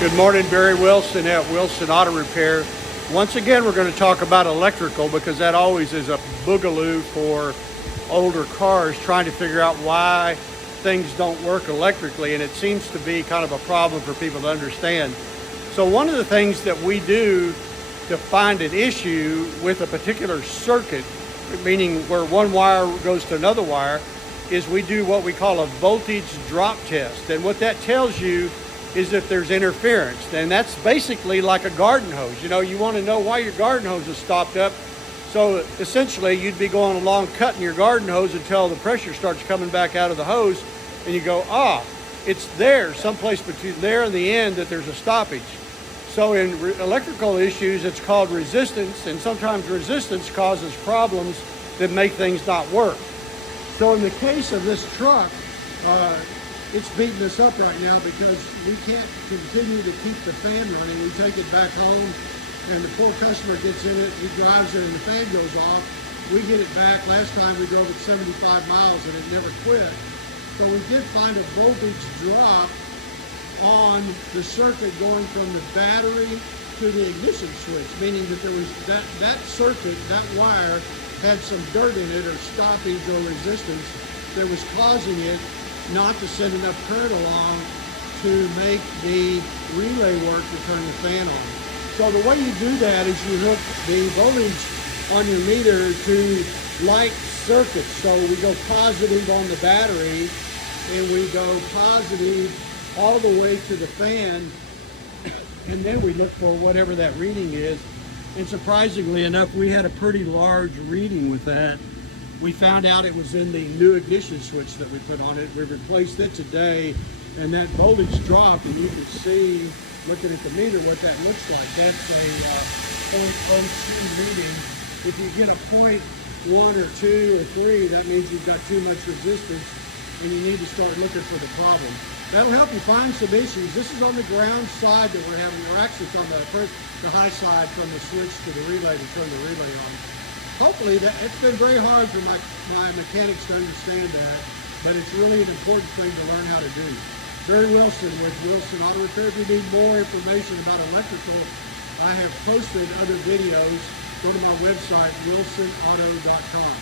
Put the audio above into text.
Good morning, Barry Wilson at Wilson Auto Repair. Once again, we're going to talk about electrical because that always is a boogaloo for older cars trying to figure out why things don't work electrically, and it seems to be kind of a problem for people to understand. So one of the things that we do to find an issue with a particular circuit, meaning where one wire goes to another wire, is we do what we call a voltage drop test. And what that tells you is if there's interference. And that's basically like a garden hose. You know, you want to know why your garden hose is stopped up. So essentially you'd be going along cutting your garden hose until the pressure starts coming back out of the hose, and you go, it's there, someplace between there and the end that there's a stoppage. So in electrical issues, it's called resistance, and sometimes resistance causes problems that make things not work. So in the case of this truck, it's beating us up right now because we can't continue to keep the fan running. We take it back home, and the poor customer gets in it, he drives it, and the fan goes off. We get it back. Last time we drove it 75 miles, and it never quit. So we did find a voltage drop on the circuit going from the battery to the ignition switch, meaning that there was that circuit, that wire, had some dirt in it or stoppage or resistance that was causing it not to send enough current along to make the relay work to turn the fan on. So the way you do that is you hook the voltage on your meter to light circuits. So we go positive on the battery and we go positive all the way to the fan, and then we look for whatever that reading is. And surprisingly enough, we had a pretty large reading with that. We found out it was in the new ignition switch that we put on it. We replaced it today, and that voltage dropped, and you can see, looking at the meter, what that looks like. That's a 0.02 reading. If you get a 0.1 or 2 or 3, that means you've got too much resistance, and you need to start looking for the problem. That'll help you find some issues. This is on the ground side that we're having. We're actually on the high side from the switch to the relay to turn the relay on. Hopefully, it's been very hard for my mechanics to understand that, but it's really an important thing to learn how to do. Barry Wilson with Wilson Auto Repair. If you need more information about electrical, I have posted other videos. Go to my website, wilsonauto.com.